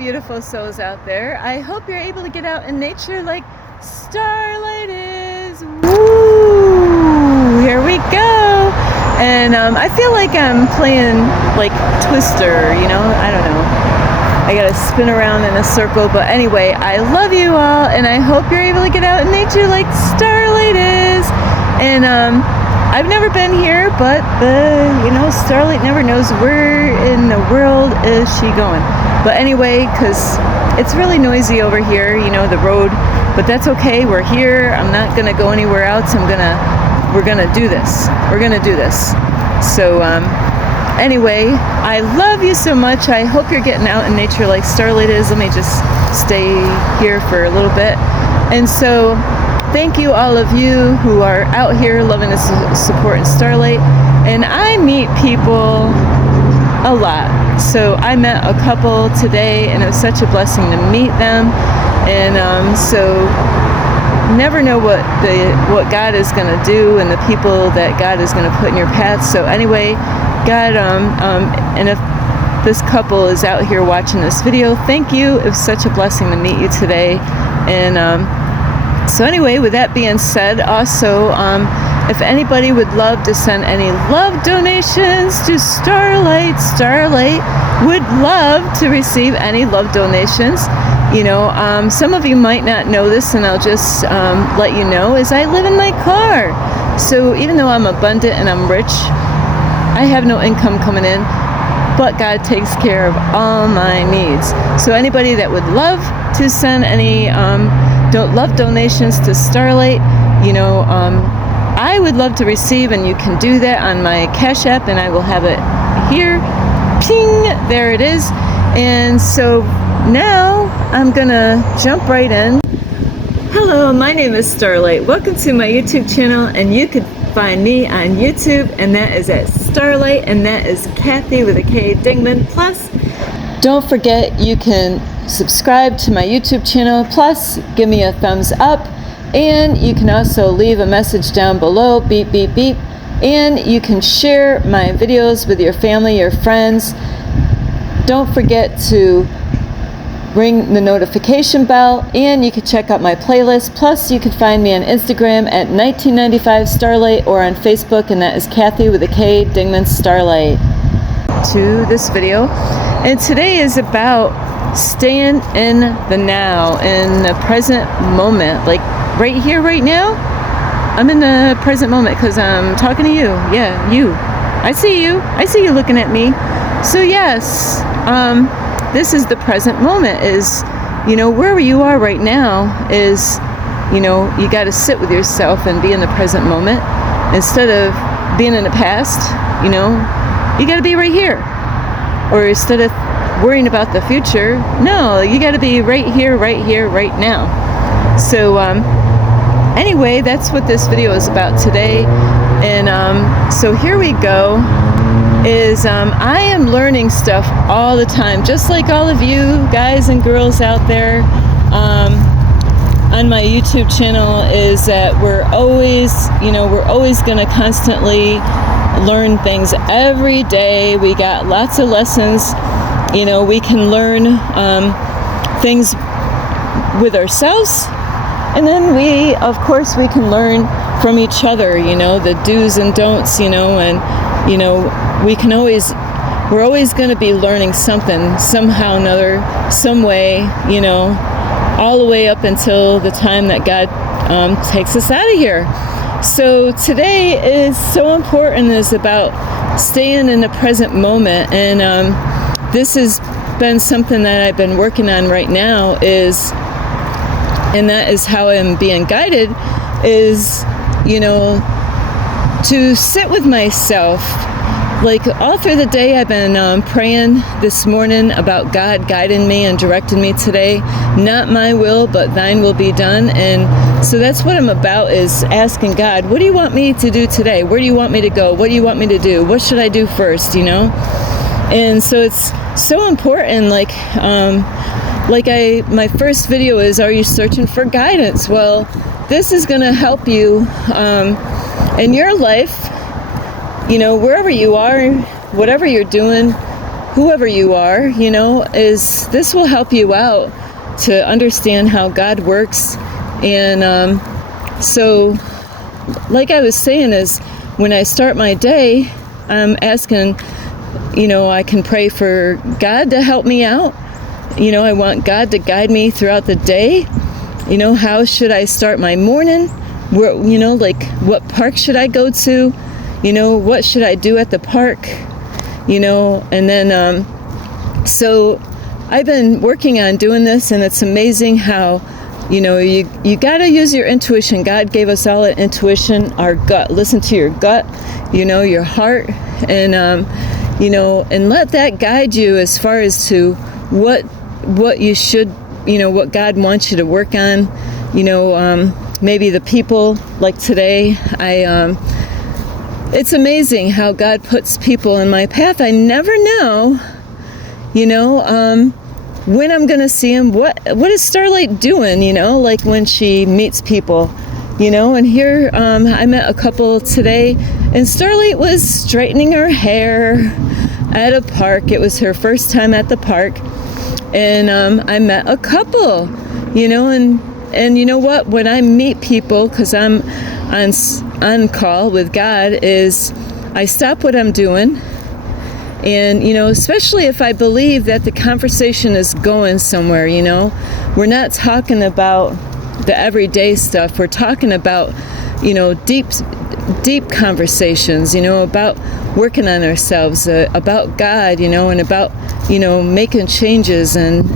beautiful souls out there. I hope you're able to get out in nature like Starlight is. Woo! Here we go. And I feel like I'm playing like Twister, you know? I don't know. I gotta spin around in a circle. But anyway, I love you all, and I hope you're able to get out in nature like Starlight is. And I've never been here, but Starlight never knows where in the world is she going. But anyway, because it's really noisy over here, you know, the road. But that's okay. We're here. I'm not gonna go anywhere else. We're gonna do this. We're gonna do this. So anyway, I love you so much. I hope you're getting out in nature like Starlight is. Let me just stay here for a little bit. And so thank you, all of you who are out here loving and supporting Starlight. And I meet people a lot. So I met a couple today, and it was such a blessing to meet them. And so never know what God is going to do, and the people that God is going to put in your path. So anyway, God, and if this couple is out here watching this video, thank you. It was such a blessing to meet you today. And so anyway, with that being said, also, if anybody would love to send any love donations to Starlight would love to receive any love donations. You know, some of you might not know this, and I'll just let you know, is I live in my car. So even though I'm abundant and I'm rich, I have no income coming in, but God takes care of all my needs. So anybody that would love to send any love donations to Starlight, you know, I would love to receive, and you can do that on my Cash App, and I will have it here. Ping! There it is. And so now I'm gonna jump right in. Hello, my name is Starlight. Welcome to my YouTube channel, and you can find me on YouTube, and that is at Starlight, and that is Kathy with a K Dingman. Plus, don't forget you can subscribe to my YouTube channel, plus give me a thumbs up, and you can also leave a message down below, beep beep beep, and you can share my videos with your family, your friends. Don't forget to ring the notification bell, and you can check out my playlist. Plus, you can find me on Instagram at 1995 Starlight, or on Facebook, and that is Kathy with a K Dingman Starlight. To this video, and today is about staying in the now, in the present moment, like right here, right now. I'm in the present moment because I'm talking to you. Yeah, you. I see you. I see you looking at me. So yes, this is the present moment. Is, you know, wherever you are right now is, you know, you got to sit with yourself and be in the present moment instead of being in the past. You know, you got to be right here. Or instead of worrying about the future, no, you got to be right here, right now. So anyway, that's what this video is about today. And so here we go. Is I am learning stuff all the time, just like all of you guys and girls out there on my YouTube channel, is that we're always going to constantly learn things every day. We got lots of lessons. You know, we can learn things with ourselves, and then we can learn from each other, you know, the do's and don'ts, you know, and, you know, we're always going to be learning something, somehow or another, some way, you know, all the way up until the time that God takes us out of here. So today is so important, is about staying in the present moment. And this has been something that I've been working on right now, and that is how I'm being guided, is, you know, to sit with myself. Like all through the day, I've been praying this morning about God guiding me and directing me today. Not my will, but thine will be done. And so that's what I'm about, is asking God, what do you want me to do today? Where do you want me to go? What do you want me to do? What should I do first, you know? And so it's so important. My first video is, are you searching for guidance? Well, this is going to help you in your life. You know, wherever you are, whatever you're doing, whoever you are, is this will help you out to understand how God works. And so, like I was saying, is when I start my day, I'm asking, I can pray for God to help me out. I want God to guide me throughout the day. How should I start my morning? Where, what park should I go to? What should I do at the park? And then, so I've been working on doing this, and it's amazing how, you got to use your intuition. God gave us all an intuition, our gut. Listen to your gut, your heart, and, and let that guide you as far as to what you should, what God wants you to work on. Maybe the people, like today, it's amazing how God puts people in my path. I never know, when I'm going to see them. What is Starlight doing, like when she meets people, and here I met a couple today, and Starlight was straightening her hair at a park. It was her first time at the park, and I met a couple, and you know what, when I meet people, because I'm on call with God, is I stop what I'm doing. And, especially if I believe that the conversation is going somewhere, we're not talking about the everyday stuff. We're talking about, deep conversations, about working on ourselves, about God, and about, making changes, and,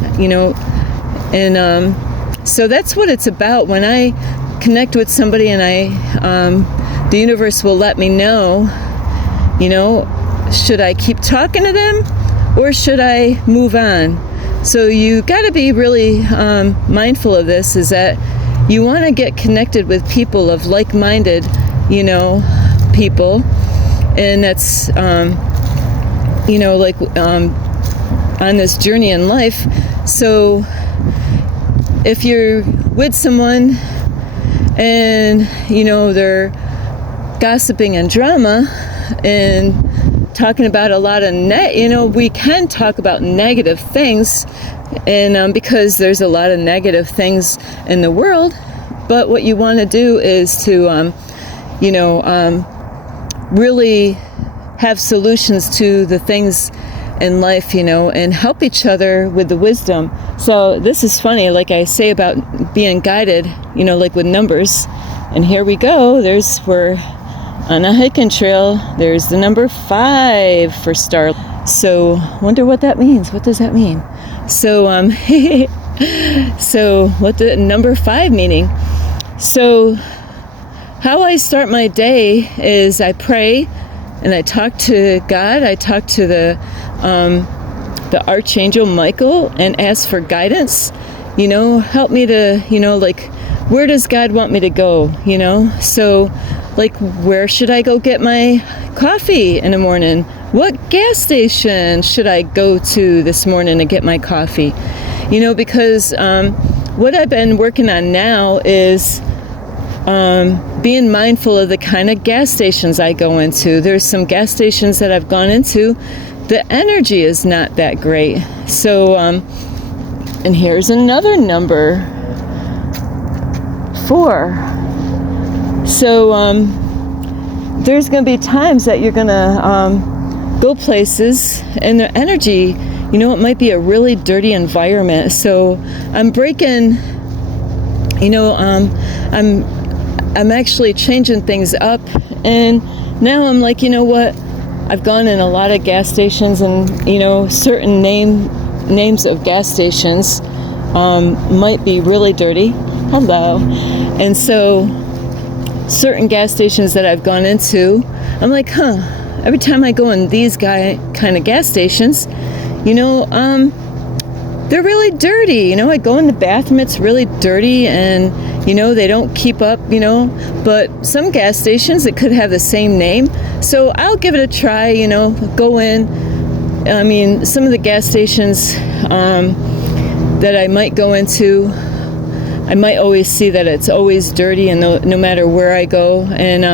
so that's what it's about. When I connect with somebody, and the universe will let me know, should I keep talking to them, or should I move on? So you got to be really mindful of this, is that you want to get connected with people of like-minded, people, and that's, on this journey in life. So if you're with someone and, they're gossiping and drama and talking about a lot of we can talk about negative things, and because there's a lot of negative things in the world, but what you want to do is to really have solutions to the things in life, and help each other with the wisdom. So this is funny, like I say about being guided, like with numbers, and here we go, we're on a hiking trail. There's the number 5 for Starlight. So, wonder what that means. What does that mean? So, so what the number 5 meaning? So, how I start my day is I pray, and I talk to God. I talk to the Archangel Michael, and ask for guidance. Help me to, where does God want me to go? So, like, where should I go get my coffee in the morning? What gas station should I go to this morning to get my coffee? Because what I've been working on now is being mindful of the kind of gas stations I go into. There's some gas stations that I've gone into, the energy is not that great. So, and here's another number, 4. So there's going to be times that you're going to go places, and the energy, it might be a really dirty environment. So I'm breaking, I'm actually changing things up, and now I'm like, what? I've gone in a lot of gas stations, and certain names of gas stations might be really dirty. Hello. And so certain gas stations that I've gone into, I'm like, every time I go in these kind of gas stations, they're really dirty. I go in the bathroom, it's really dirty, and they don't keep up, but some gas stations, it could have the same name. So I'll give it a try, go in. I mean, some of the gas stations that I might go into, I might always see that it's always dirty, and no matter where I go. And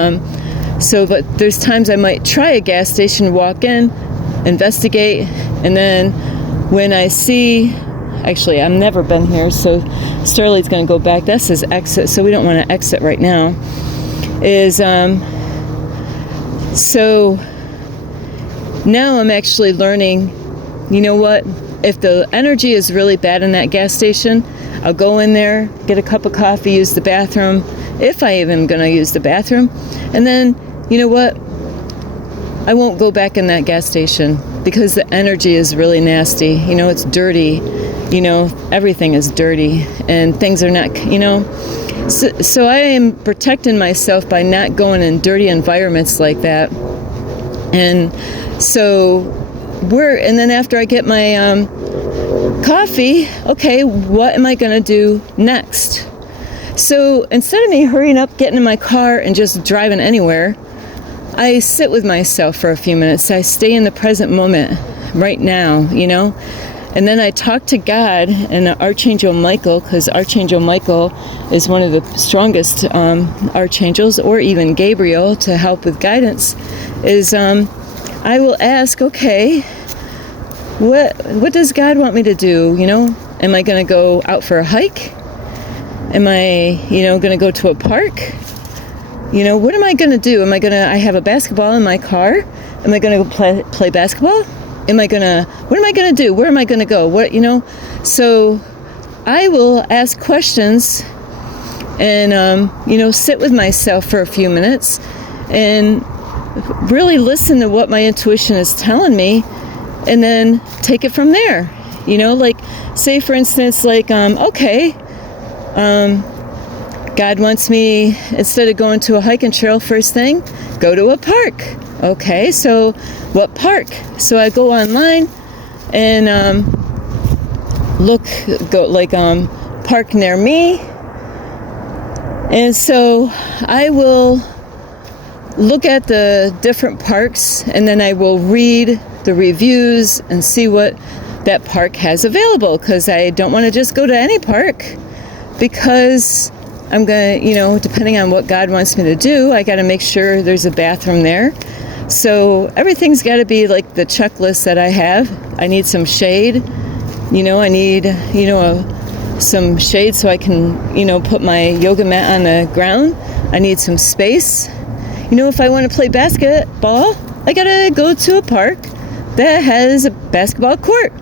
but there's times I might try a gas station, walk in, investigate, And then when I see, actually, I've never been here, so Starlight's going to go back. This is exit, so we don't want to exit right now. So now I'm actually learning, you know what? If the energy is really bad in that gas station, I'll go in there, get a cup of coffee, use the bathroom, if I even going to use the bathroom. And then, you know what? I won't go back in that gas station because the energy is really nasty. You know, it's dirty. You know, everything is dirty and things are not, you know. So I am protecting myself by not going in dirty environments like that. And so and then after I get my coffee, okay, what am I going to do next? So instead of me hurrying up, getting in my car and just driving anywhere, I sit with myself for a few minutes. I stay in the present moment right now, you know. And then I talk to God and Archangel Michael, because Archangel Michael is one of the strongest archangels, or even Gabriel to help with guidance, I will ask, okay, what does God want me to do, you know? Am I going to go out for a hike? Am I, you know, going to go to a park? You know, what am I going to do? I have a basketball in my car. Am I going to go play basketball? What am I going to do? Where am I going to go? What, you know? So I will ask questions and, you know, sit with myself for a few minutes and really listen to what my intuition is telling me and then take it from there. You know, like, say, for instance, like, okay, God wants me, instead of going to a hiking trail first thing, go to a park. Okay, so what park? So I go online and park near me. And so I will look at the different parks and then I will read the reviews and see what that park has available, because I don't want to just go to any park, because I'm going to, you know, depending on what God wants me to do, I got to make sure there's a bathroom there. So everything's got to be like the checklist that I have. I need some shade. You know, I need, you know, some shade so I can, you know, put my yoga mat on the ground. I need some space. You know, if I want to play basketball, I got to go to a park that has a basketball court.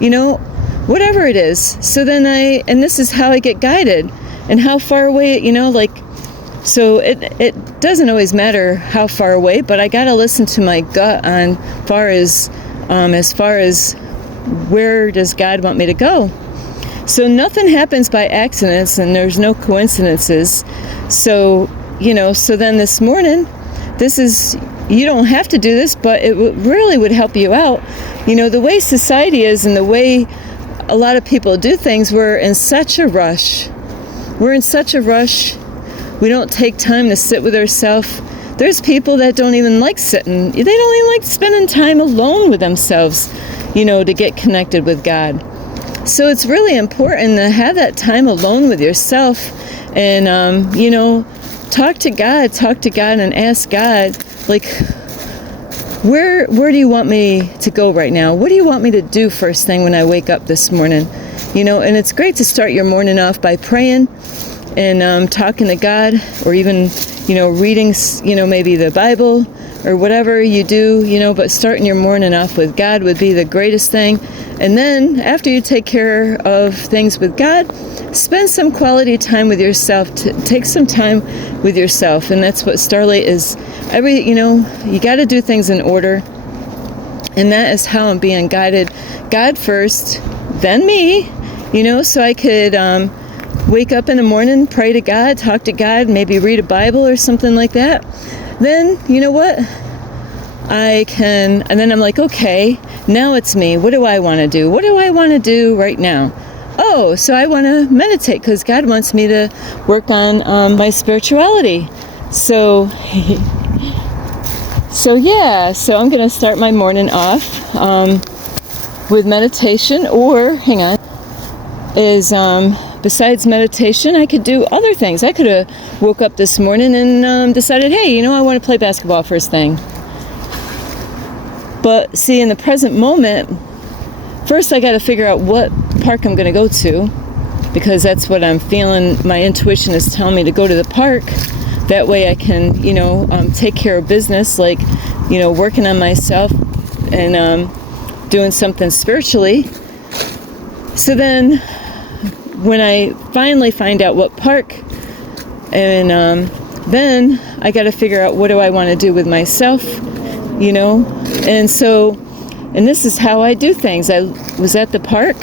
You know, whatever it is. So then and this is how I get guided. And how far away, you know, like, so it doesn't always matter how far away, but I got to listen to my gut on as far as where does God want me to go. So nothing happens by accidents and there's no coincidences. So, you know, so then this morning, you don't have to do this, but it really would help you out. You know, the way society is and the way a lot of people do things, we're in such a rush. We don't take time to sit with ourselves. There's people that don't even like sitting. They don't even like spending time alone with themselves, you know, to get connected with God. So it's really important to have that time alone with yourself and, you know, talk to God and ask God, like, where do you want me to go right now? What do you want me to do first thing when I wake up this morning? You know, and it's great to start your morning off by praying and talking to God, or even, you know, reading, you know, maybe the Bible or whatever you do, you know, but starting your morning off with God would be the greatest thing. And then after you take care of things with God, spend some quality time with yourself. Take some time with yourself. And that's what Starlight is. You know, you got to do things in order. And that is how I'm being guided. God first, then me, you know, so I could wake up in the morning, pray to God, talk to God, maybe read a Bible or something like that. Then, you know what? And then I'm like, okay, now it's me. What do I want to do? What do I want to do right now? Oh, so I want to meditate because God wants me to work on my spirituality. So yeah, so I'm going to start my morning off with meditation, or, hang on, besides meditation, I could do other things. I could have woke up this morning and decided, hey, you know, I want to play basketball first thing. But see, in the present moment, first I got to figure out what park I'm going to go to, because that's what I'm feeling. My intuition is telling me to go to the park. That way I can, take care of business, like, working on myself and doing something spiritually. So then when I finally find out what park, and then I got to figure out what do I want to do with myself, and so, and this is how I do things. I was at the park,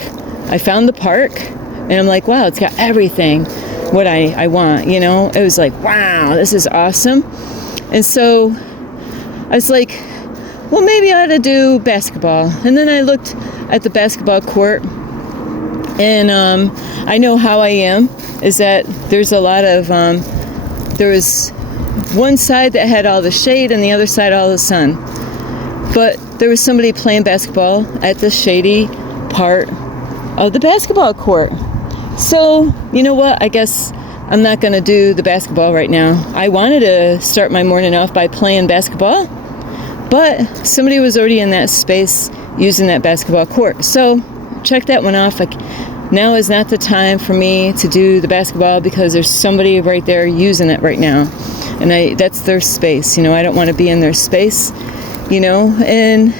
I found the park, and I'm like, wow, it's got everything what I want, It was like, wow, this is awesome. And so I was like, well, maybe I ought to do basketball. And then I looked at the basketball court, and I know how I am, is that there's a lot of, there was one side that had all the shade and the other side all the sun. But there was somebody playing basketball at the shady part of the basketball court. So, you know what? I guess I'm not going to do the basketball right now. I wanted to start my morning off by playing basketball, but somebody was already in that space using that basketball court. So, check that one off. Like, now is not the time for me to do the basketball because there's somebody right there using it right now. And that's their space. I don't want to be in their space, And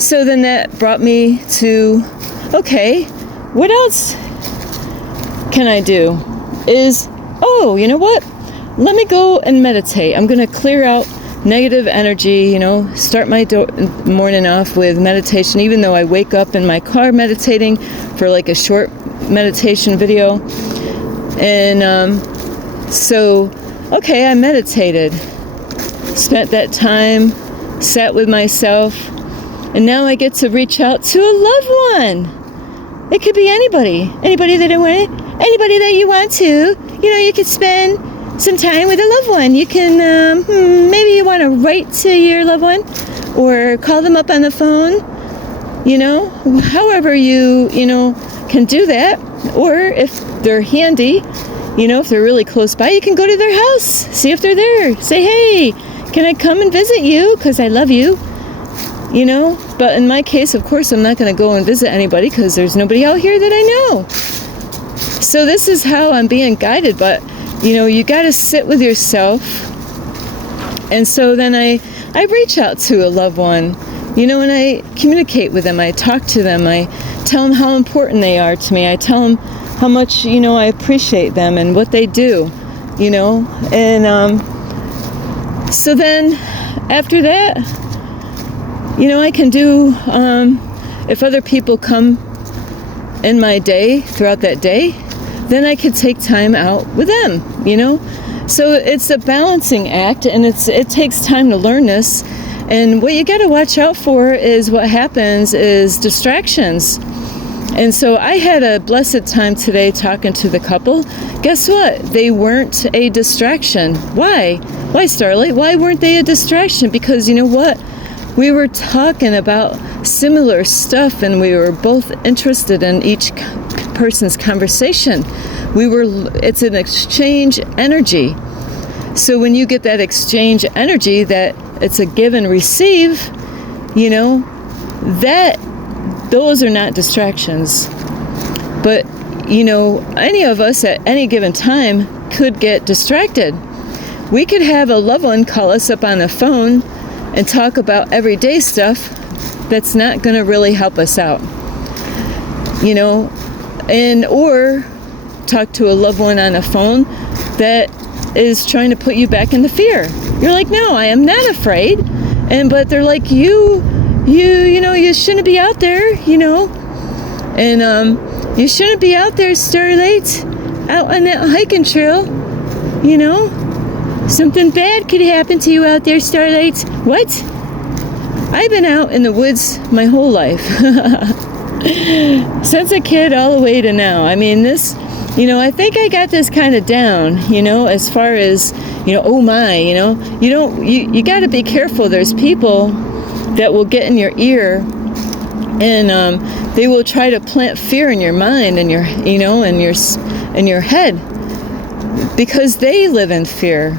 so then that brought me to, okay, what else can I do? Is, oh, you know what? Let me go and meditate. I'm going to clear out negative energy, start my morning off with meditation, even though I wake up in my car meditating for like a short meditation video. And so, okay, I meditated, spent that time, sat with myself, and now I get to reach out to a loved one. It could be anybody that I want, anybody that you want to. You could spend some time with a loved one. You can, maybe you want to write to your loved one or call them up on the phone, however you can do that. Or if they're handy, if they're really close by, you can go to their house, see if they're there. Say, hey, can I come and visit you? Because I love you. But in my case, of course, I'm not going to go and visit anybody because there's nobody out here that I know. So this is how I'm being guided. But, you got to sit with yourself. And so then I reach out to a loved one, and I communicate with them. I talk to them. I tell them how important they are to me. I tell them how much, I appreciate them and what they do, And so then after that, I can do, if other people come in my day, throughout that day, then I could take time out with them, So it's a balancing act, and it takes time to learn this. And what you got to watch out for is what happens is distractions. And so I had a blessed time today talking to the couple. Guess what? They weren't a distraction. Why? Why, Starlight? Why weren't they a distraction? Because you know what? We were talking about similar stuff, and we were both interested in each person's conversation. It's an exchange energy. So when you get that exchange energy, that it's a give and receive, those are not distractions. But, any of us at any given time could get distracted. We could have a loved one call us up on the phone and talk about everyday stuff that's not going to really help us out, or talk to a loved one on the phone that is trying to put you back into fear. You're like, no, I am not afraid. But they're like, you shouldn't be out there, and you shouldn't be out there, Starlight, out on that hiking trail, Something bad could happen to you out there, Starlight. What? I've been out in the woods my whole life. Since a kid all the way to now. I mean, this, I think I got this kind of down, as far as, oh my, you got to be careful. There's people that will get in your ear, and they will try to plant fear in your mind and your, in your head, because they live in fear.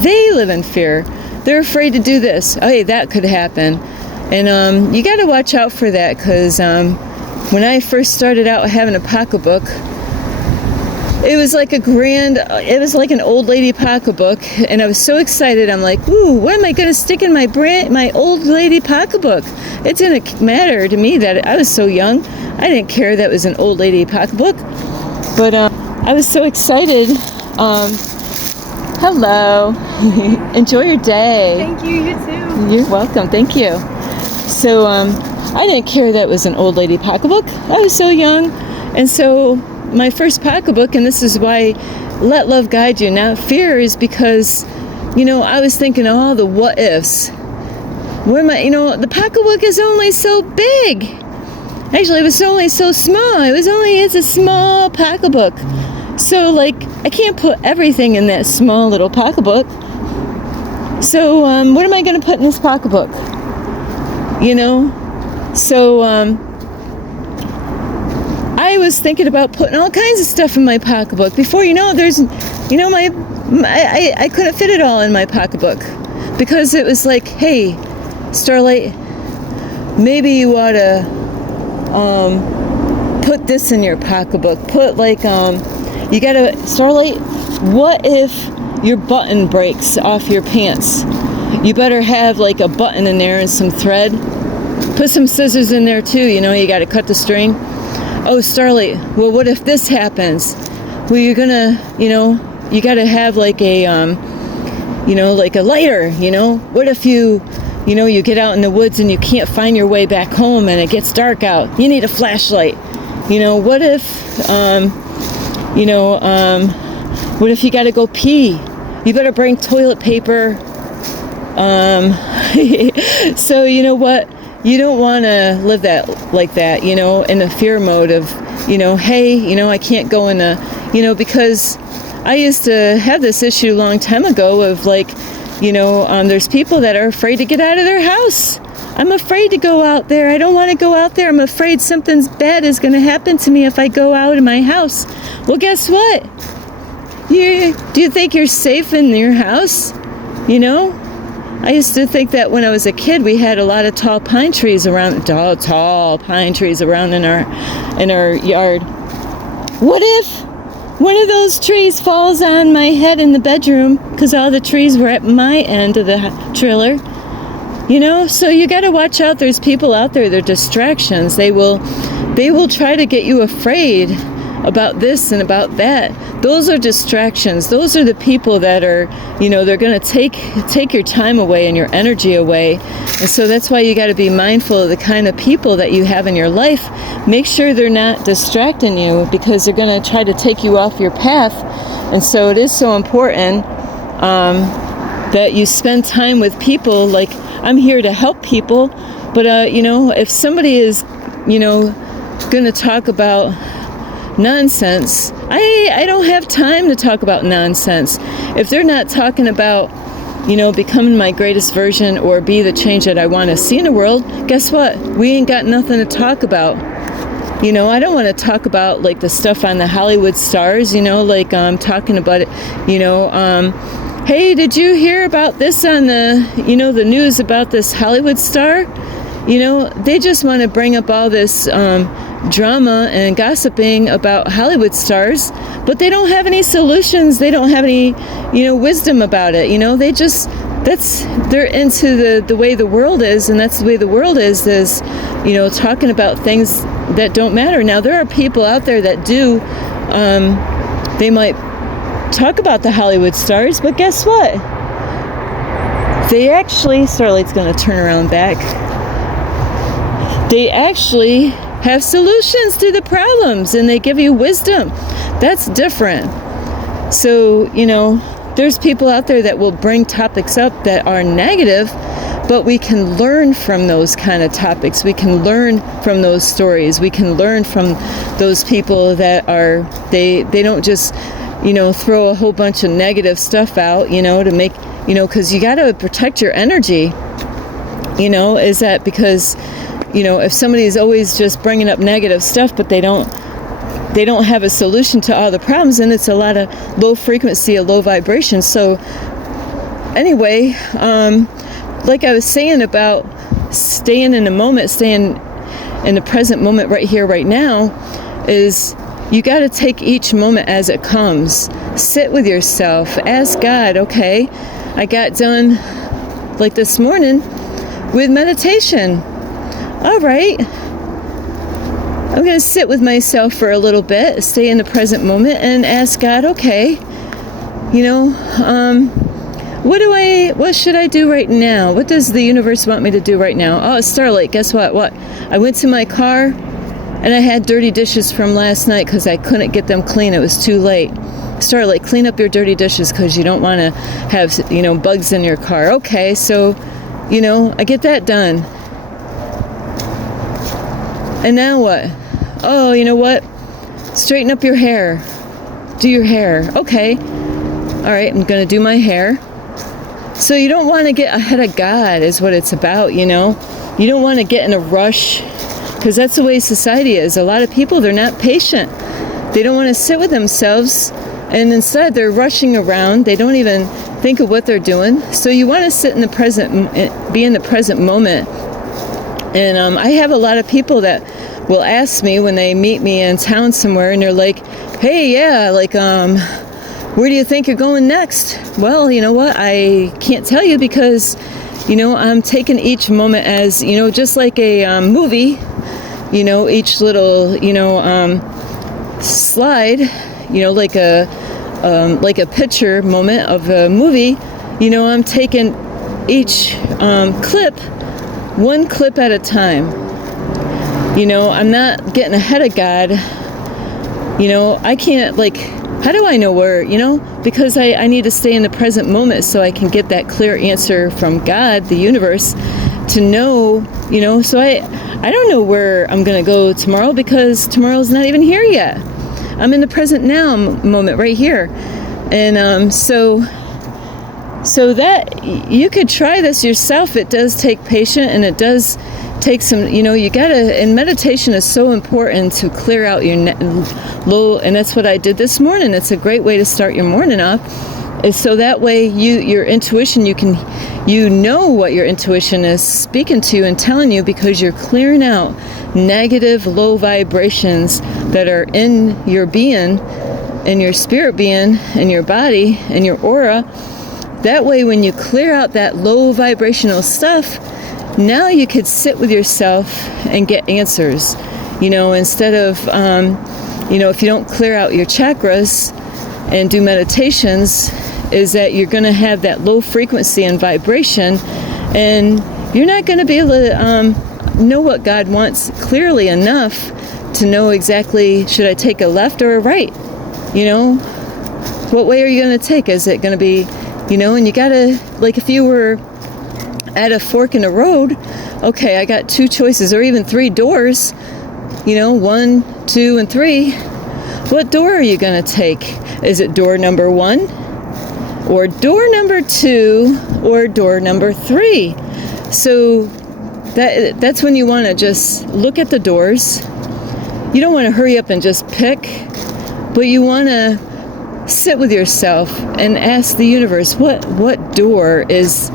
They live in fear. They're afraid to do this. Oh, hey, that could happen. And you got to watch out for that, because when I first started out having a pocketbook, it was like it was like an old lady pocketbook, and I was so excited. I'm like, ooh, what am I going to stick in my old lady pocketbook? It didn't matter to me that I was so young. I didn't care that it was an old lady pocketbook, but I was so excited. Hello. Enjoy your day. Thank you, you too. You're welcome. Thank you. So I didn't care that it was an old lady pocketbook. I was so young. And so my first pocketbook, and this is why let love guide you, not fear, is because, I was thinking all the what ifs. What am I, the pocketbook is only so big. Actually, it was only so small. It's a small pocketbook. So, I can't put everything in that small little pocketbook. So, what am I going to put in this pocketbook? So, I was thinking about putting all kinds of stuff in my pocketbook. Before I couldn't fit it all in my pocketbook, because it was like, hey, Starlight, maybe you ought to put this in your pocketbook. Put Starlight, what if your button breaks off your pants? You better have a button in there and some thread. Put some scissors in there too, you got to cut the string. Oh, Starlight, well, what if this happens? Well, you're gonna, you got to have a lighter, What if you get out in the woods and you can't find your way back home and it gets dark out? You need a flashlight. What if, what if you got to go pee? You better bring toilet paper. So you know what? You don't want to live like that, in the fear mode of, hey, I can't go in because I used to have this issue a long time ago of there's people that are afraid to get out of their house. I'm afraid to go out there. I don't want to go out there. I'm afraid something bad is going to happen to me if I go out of my house. Well, guess what? Do you think you're safe in your house? I used to think that when I was a kid, we had a lot of tall pine trees around in our yard. What if one of those trees falls on my head in the bedroom, because all the trees were at my end of the trailer? So you got to watch out. There's people out there, they're distractions. They will try to get you afraid about this and about that. Those are distractions. Those are the people that are, they're going to take your time away and your energy away. And so that's why you got to be mindful of the kind of people that you have in your life. Make sure they're not distracting you, because they're going to try to take you off your path. And so it is so important that you spend time with people. I'm here to help people, but if somebody is going to talk about nonsense, I don't have time to talk about nonsense. If they're not talking about becoming my greatest version or be the change that I want to see in the world, guess what? We ain't got nothing to talk about. I don't want to talk about the stuff on the Hollywood stars, talking about it, hey, did you hear about this on the the news about this Hollywood star? They just want to bring up all this drama and gossiping about Hollywood stars, but they don't have any solutions. They don't have any, wisdom about it. They're into the way the world is, and that's the way the world is, talking about things that don't matter. Now, there are people out there that do, they might talk about the Hollywood stars, but guess what? They actually, Starlight's going to turn around back. They actually have solutions to the problems, and they give you wisdom. That's different. So, there's people out there that will bring topics up that are negative, but we can learn from those kind of topics. We can learn from those stories. We can learn from those people that are, they don't just, throw a whole bunch of negative stuff out, to make, because you got to protect your energy, is that because, if somebody's always just bringing up negative stuff, but they don't have a solution to all the problems, and it's a lot of low frequency, a low vibration. So anyway, like I was saying about staying in the moment, staying in the present moment right here, right now, is you got to take each moment as it comes. Sit with yourself. Ask God, okay, I got done like this morning with meditation. All right. I'm going to sit with myself for a little bit, stay in the present moment, and ask God, okay, what should I do right now? What does the universe want me to do right now? Oh, Starlight, guess what? I went to my car and I had dirty dishes from last night because I couldn't get them clean. It was too late. Starlight, clean up your dirty dishes because you don't want to have, bugs in your car. Okay, so, I get that done. And now what? Oh, you know what? Straighten up your hair. Do your hair. Okay. All right, I'm going to do my hair. So you don't want to get ahead of God is what it's about, You don't want to get in a rush because that's the way society is. A lot of people, they're not patient. They don't want to sit with themselves, and instead they're rushing around. They don't even think of what they're doing. So you want to sit in the present, be in the present moment. And I have a lot of people that will ask me when they meet me in town somewhere, and they're like, hey, yeah, where do you think you're going next? Well, you know what? I can't tell you because, I'm taking each moment as, just like a movie, each little, slide, like a picture moment of a movie, I'm taking each clip, one clip at a time. I'm not getting ahead of God. I can't, how do I know where, because I need to stay in the present moment so I can get that clear answer from God, the universe, to know, so I don't know where I'm going to go tomorrow because tomorrow's not even here yet. I'm in the present now moment right here. And so that you could try this yourself. It does take patience, and it does take some, you gotta, and meditation is so important to clear out your low, and that's what I did this morning. It's a great way to start your morning off, is so that way your intuition, you know what your intuition is speaking to you and telling you, because you're clearing out negative low vibrations that are in your being, in your spirit being, in your body, in your aura. That way, when you clear out that low vibrational stuff, now you could sit with yourself and get answers, instead of, if you don't clear out your chakras and do meditations, is that you're going to have that low frequency and vibration, and you're not going to be able to know what God wants clearly enough to know exactly, should I take a left or a right? What way are you going to take? Is it going to be, and you got to, if you were at a fork in the road, okay, I got two choices, or even three doors, 1, 2, and 3. What door are you going to take? Is it door number 1, or door number 2, or door number 3? So that's when you want to just look at the doors. You don't want to hurry up and just pick, but you want to sit with yourself and ask the universe, what door is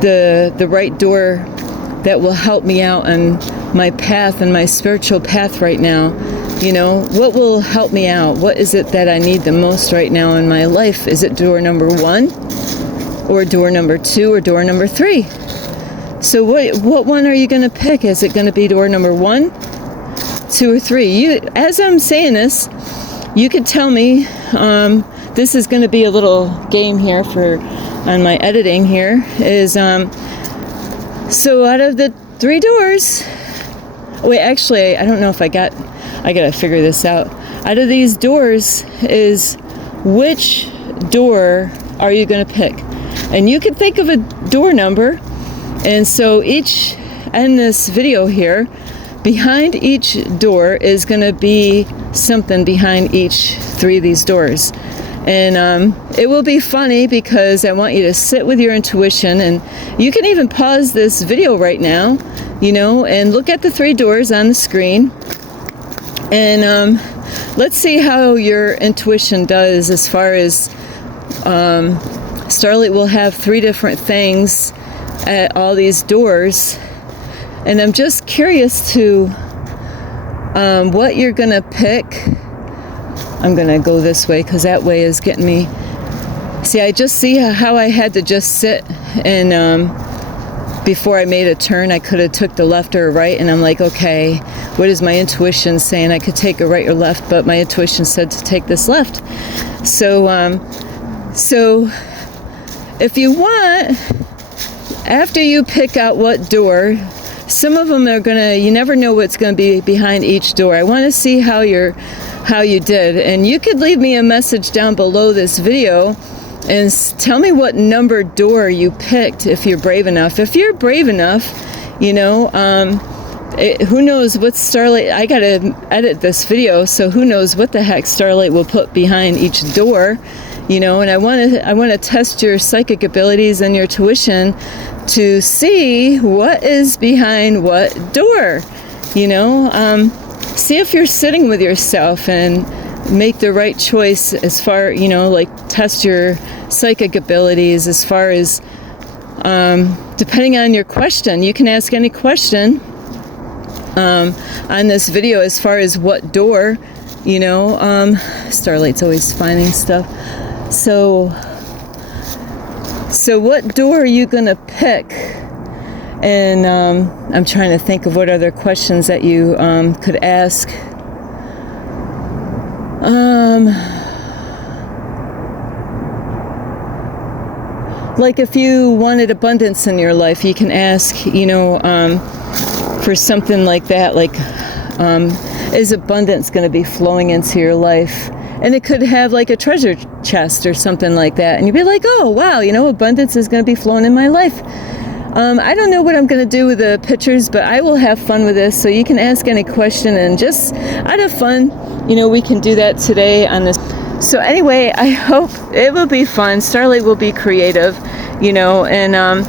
the right door that will help me out on my path and my spiritual path right now? What will help me out? What is it that I need the most right now in my life? Is it door number 1, or door number 2, or door number 3? So what one are you going to pick? Is it going to be door number 1, 2, or 3? As I'm saying this, you could tell me, this is going to be a little game here on my editing here, is, so out of the 3 doors, wait, actually, I don't know if I got to figure this out. Out of these doors, is which door are you going to pick? And you can think of a door number, and so in this video here, behind each door is going to be something behind each 3 of these doors. And it will be funny because I want you to sit with your intuition, and you can even pause this video right now, and look at the 3 doors on the screen. And let's see how your intuition does as far as Starlight will have 3 different things at all these doors And I'm just curious to what you're gonna pick. I'm gonna go this way because that way is getting me. See, I just see how I had to just sit and before I made a turn, I could have took the left or right, and I'm like, okay, what is my intuition saying? I could take a right or left, but my intuition said to take this left. So if you want, after you pick out what door, some of them are you never know what's gonna be behind each door. I want to see how you did, and you could leave me a message down below this video and tell me what number door you picked if you're brave enough. If you're brave enough, who knows what Starlight, I gotta edit this video, so who knows what the heck Starlight will put behind each door, and I wanna test your psychic abilities and your tuition to see what is behind what door, see if you're sitting with yourself and make the right choice as far, test your psychic abilities as far as, depending on your question. You can ask any question on this video as far as what door, Starlight's always finding stuff. So what door are you gonna pick? And I'm trying to think of what other questions that you could ask. Like if you wanted abundance in your life, you can ask, for something like that, like, is abundance going to be flowing into your life? And it could have like a treasure chest or something like that. And you'd be like, oh, wow, abundance is going to be flowing in my life. I don't know what I'm going to do with the pictures, but I will have fun with this. So you can ask any question and just out of fun, we can do that today on this. So anyway, I hope it will be fun. Starlight will be creative, and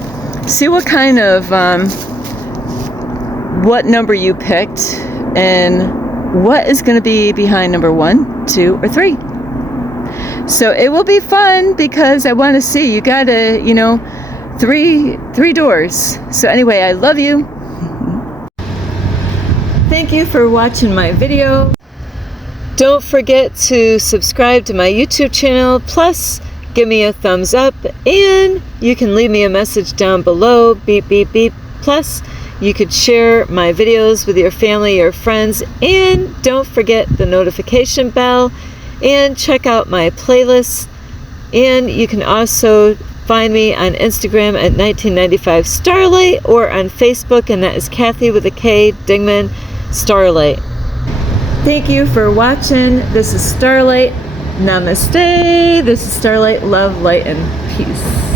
see what kind of, what number you picked and what is going to be behind number 1, 2, or 3. So it will be fun because I want to see. You got to, three doors. So anyway, I love you. Thank you for watching my video. Don't forget to subscribe to my YouTube channel, plus give me a thumbs up, and you can leave me a message down below, beep, beep, beep. Plus, you could share my videos with your family or friends, and don't forget the notification bell, and check out my playlist. And you can also find me on Instagram at 1995 Starlight, or on Facebook, and that is Kathy with a K, Dingman, Starlight. Thank you for watching. This is Starlight. Namaste. This is Starlight. Love, light, and peace.